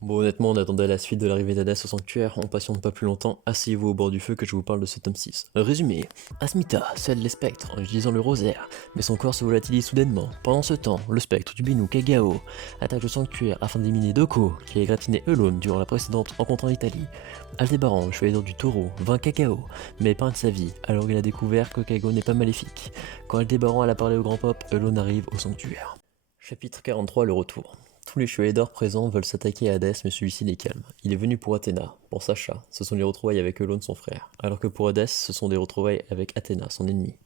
Bon, honnêtement, on attendait la suite de l'arrivée d'Hadès au sanctuaire, on patiente pas plus longtemps, asseyez-vous au bord du feu que je vous parle de ce tome 6. Résumé, Asmita scelle les spectres en utilisant le rosaire, mais son corps se volatilise soudainement. Pendant ce temps, le spectre du Binu Kagao attaque le sanctuaire afin d'éliminer Doko, qui a égratigné Elone durant la précédente rencontre en Italie. Aldébaran, le chevalier d'or du taureau, vainc Kagao, mais épargne sa vie, alors qu'il a découvert que Kagao n'est pas maléfique. Quand Aldébaran alla parler au grand pop, Elone arrive au sanctuaire. Chapitre 43, le retour. Tous les chevaliers d'or présents veulent s'attaquer à Hadès, mais celui-ci les calme. Il est venu pour Athéna, pour Sacha, ce sont les retrouvailles avec Elone, son frère, alors que pour Hadès, ce sont des retrouvailles avec Athéna, son ennemi.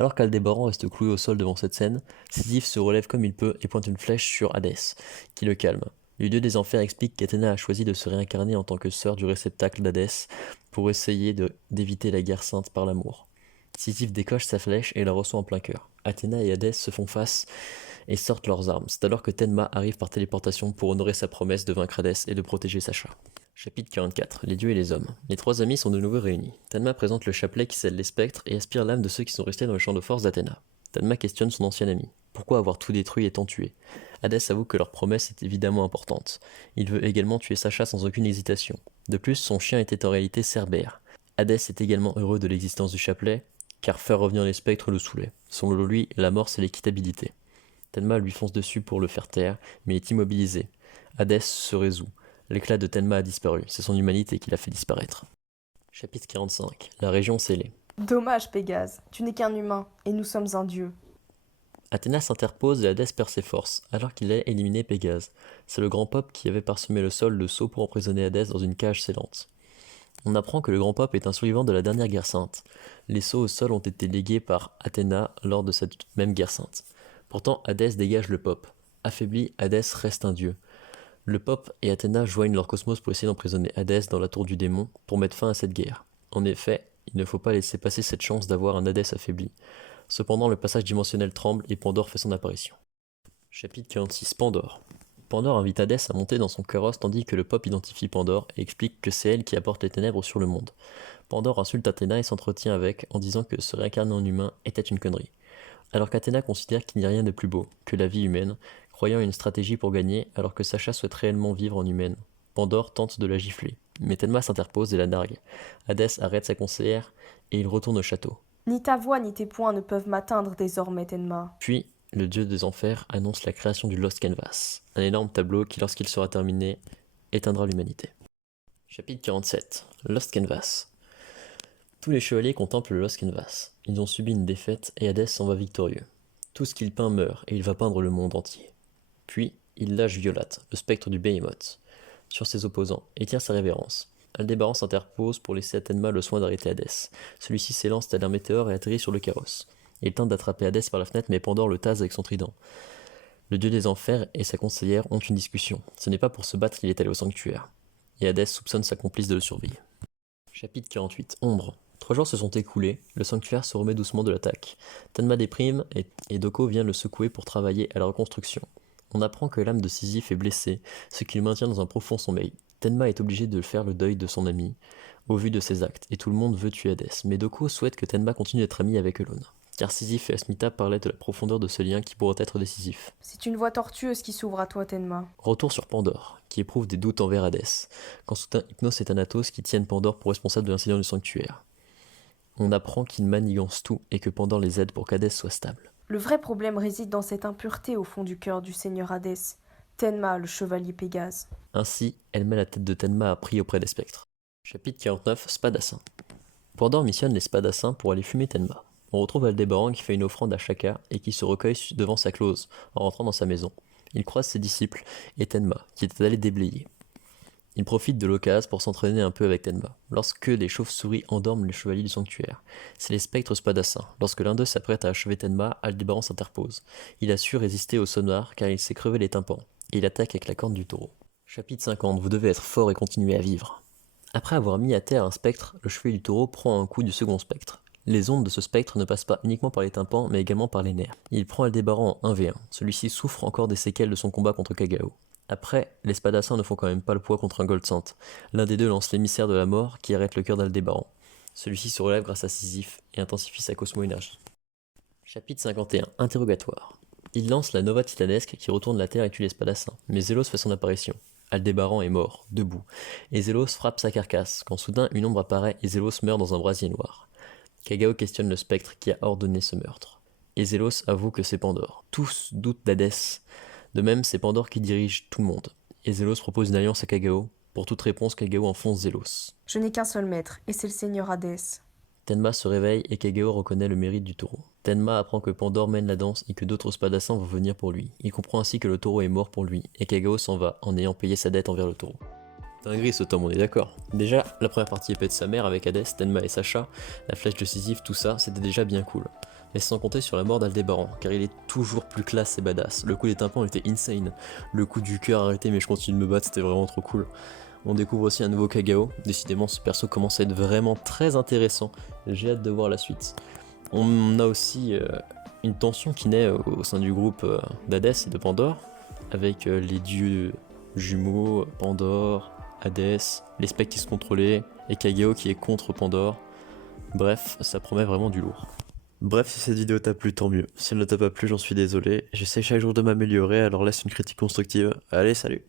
Alors qu'Aldébaran reste cloué au sol devant cette scène, Sisyphe se relève comme il peut et pointe une flèche sur Hadès, qui le calme. Le dieu des enfers explique qu'Athéna a choisi de se réincarner en tant que sœur du réceptacle d'Hadès pour essayer d'éviter la guerre sainte par l'amour. Sisyphe décoche sa flèche et la reçoit en plein cœur. Athéna et Hadès se font face et sortent leurs armes. C'est alors que Tenma arrive par téléportation pour honorer sa promesse de vaincre Hadès et de protéger Sacha. Chapitre 44. Les dieux et les hommes. Les trois amis sont de nouveau réunis. Tenma présente le chapelet qui scelle les spectres et aspire l'âme de ceux qui sont restés dans le champ de force d'Athéna. Tenma questionne son ancien ami. Pourquoi avoir tout détruit et tant tué? Hadès avoue que leur promesse est évidemment importante. Il veut également tuer Sacha sans aucune hésitation. De plus, son chien était en réalité Cerbère. Hadès est également heureux de l'existence du chapelet, car faire revenir les spectres le saoulait. Selon lui, la mort c'est l'équitabilité. Tenma lui fonce dessus pour le faire taire, mais est immobilisé. Hadès se résout. L'éclat de Tenma a disparu, c'est son humanité qui l'a fait disparaître. Chapitre 45. La région scellée. Dommage, Pégase, tu n'es qu'un humain, et nous sommes un dieu. Athéna s'interpose et Hadès perd ses forces, alors qu'il a éliminé Pégase. C'est le grand Pop qui avait parsemé le sol de sceaux pour emprisonner Hadès dans une cage scellante. On apprend que le grand Pop est un survivant de la dernière guerre sainte. Les sceaux au sol ont été légués par Athéna lors de cette même guerre sainte. Pourtant, Hadès dégage le Pop. Affaibli, Hadès reste un dieu. Le Pop et Athéna joignent leur cosmos pour essayer d'emprisonner Hadès dans la tour du démon pour mettre fin à cette guerre. En effet, il ne faut pas laisser passer cette chance d'avoir un Hadès affaibli. Cependant, le passage dimensionnel tremble et Pandore fait son apparition. Chapitre 46. Pandore. Pandore invite Hadès à monter dans son carrosse tandis que le Pop identifie Pandore et explique que c'est elle qui apporte les ténèbres sur le monde. Pandore insulte Athéna et s'entretient avec en disant que se réincarner en humain était une connerie. Alors qu'Athéna considère qu'il n'y a rien de plus beau que la vie humaine, croyant une stratégie pour gagner alors que Sacha souhaite réellement vivre en humaine. Pandore tente de la gifler, mais Tenma s'interpose et la nargue. Hadès arrête sa conseillère et il retourne au château. Ni ta voix ni tes poings ne peuvent m'atteindre désormais, Tenma. Puis, le dieu des enfers annonce la création du Lost Canvas, un énorme tableau qui, lorsqu'il sera terminé, éteindra l'humanité. Chapitre 47. Lost Canvas. Tous les chevaliers contemplent le Lost Canvas. Ils ont subi une défaite et Hadès s'en va victorieux. Tout ce qu'il peint meurt et il va peindre le monde entier. Puis, il lâche Violate, le spectre du Behemoth, sur ses opposants et tient sa révérence. Aldébaran s'interpose pour laisser à Tenma le soin d'arrêter Hadès. Celui-ci s'élance tel un météore et atterrit sur le carrosse. Il tente d'attraper Hadès par la fenêtre mais Pandore le tase avec son trident. Le dieu des enfers et sa conseillère ont une discussion. Ce n'est pas pour se battre qu'il est allé au sanctuaire. Et Hadès soupçonne sa complice de le surveiller. Chapitre 48. Ombre. 3 jours se sont écoulés, le sanctuaire se remet doucement de l'attaque. Tenma déprime et Doko vient le secouer pour travailler à la reconstruction. On apprend que l'âme de Sisyphe est blessée, ce qui le maintient dans un profond sommeil. Tenma est obligé de faire le deuil de son ami, au vu de ses actes, et tout le monde veut tuer Hadès. Mais Doko souhaite que Tenma continue d'être ami avec Elone, car Sisyphe et Asmita parlaient de la profondeur de ce lien qui pourrait être décisif. C'est une voie tortueuse qui s'ouvre à toi, Tenma. Retour sur Pandore, qui éprouve des doutes envers Hadès, quand soudain Hypnos et Thanatos qui tiennent Pandore pour responsable de l'incident du sanctuaire. On apprend qu'ils manigancent tout et que Pandore les aide pour qu'Hadès soit stable. Le vrai problème réside dans cette impureté au fond du cœur du seigneur Hadès. Tenma, le chevalier Pégase. Ainsi, elle met la tête de Tenma à prix auprès des spectres. Chapitre 49. Spadassin. Pandore missionne les Spadassins pour aller fumer Tenma. On retrouve Aldébaran qui fait une offrande à chacun et qui se recueille devant sa clause en rentrant dans sa maison. Il croise ses disciples et Tenma, qui était allé déblayer. Il profite de l'occasion pour s'entraîner un peu avec Tenma, lorsque les chauves-souris endorment les chevaliers du sanctuaire. C'est les spectres spadassins. Lorsque l'un d'eux s'apprête à achever Tenma, Aldébaran s'interpose. Il a su résister au sonar car il s'est crevé les tympans, et il attaque avec la corne du taureau. Chapitre 50. Vous devez être fort et continuer à vivre. Après avoir mis à terre un spectre, le chevalier du taureau prend un coup du second spectre. Les ondes de ce spectre ne passent pas uniquement par les tympans, mais également par les nerfs. Il prend Aldébaran en 1v1. Celui-ci souffre encore des séquelles de son combat contre Kagao. Après, les Spadassins ne font quand même pas le poids contre un Goldsant. L'un des deux lance l'émissaire de la mort qui arrête le cœur d'Aldébaran. Celui-ci se relève grâce à Sisyphe et intensifie sa cosmo-énergie. Chapitre 51. Interrogatoire. Il lance la Nova Titanesque qui retourne la Terre et tue les Spadassins, mais Zélos fait son apparition. Aldébaran est mort, debout, et Zélos frappe sa carcasse, quand soudain une ombre apparaît et Zélos meurt dans un brasier noir. Kagao questionne le spectre qui a ordonné ce meurtre. Et Zélos avoue que c'est Pandore. Tous doutent d'Hadès. De même, c'est Pandore qui dirige tout le monde. Et Zélos propose une alliance à Kagao. Pour toute réponse, Kagao enfonce Zélos. Je n'ai qu'un seul maître, et c'est le seigneur Hadès. Tenma se réveille et Kagao reconnaît le mérite du taureau. Tenma apprend que Pandore mène la danse et que d'autres spadassins vont venir pour lui. Il comprend ainsi que le taureau est mort pour lui, et Kagao s'en va en ayant payé sa dette envers le taureau. Dinguerie ce tome, on est d'accord. Déjà, la première partie épée de sa mère avec Hadès, Tenma et Sacha, la flèche de Sisyphe, tout ça, c'était déjà bien cool. Mais sans compter sur la mort d'Aldébaran, car il est toujours plus classe et badass. Le coup des tympans était insane. Le coup du cœur arrêté mais je continue de me battre, c'était vraiment trop cool. On découvre aussi un nouveau Kagao. Décidément, ce perso commence à être vraiment très intéressant. J'ai hâte de voir la suite. On a aussi une tension qui naît au sein du groupe d'Hadès et de Pandore, avec les dieux jumeaux, Pandore, Hadès, les spectres qui se contrôlaient, et Kagao qui est contre Pandore. Bref, ça promet vraiment du lourd. Bref, si cette vidéo t'a plu, tant mieux. Si elle ne t'a pas plu, j'en suis désolé. J'essaie chaque jour de m'améliorer, alors laisse une critique constructive. Allez, salut!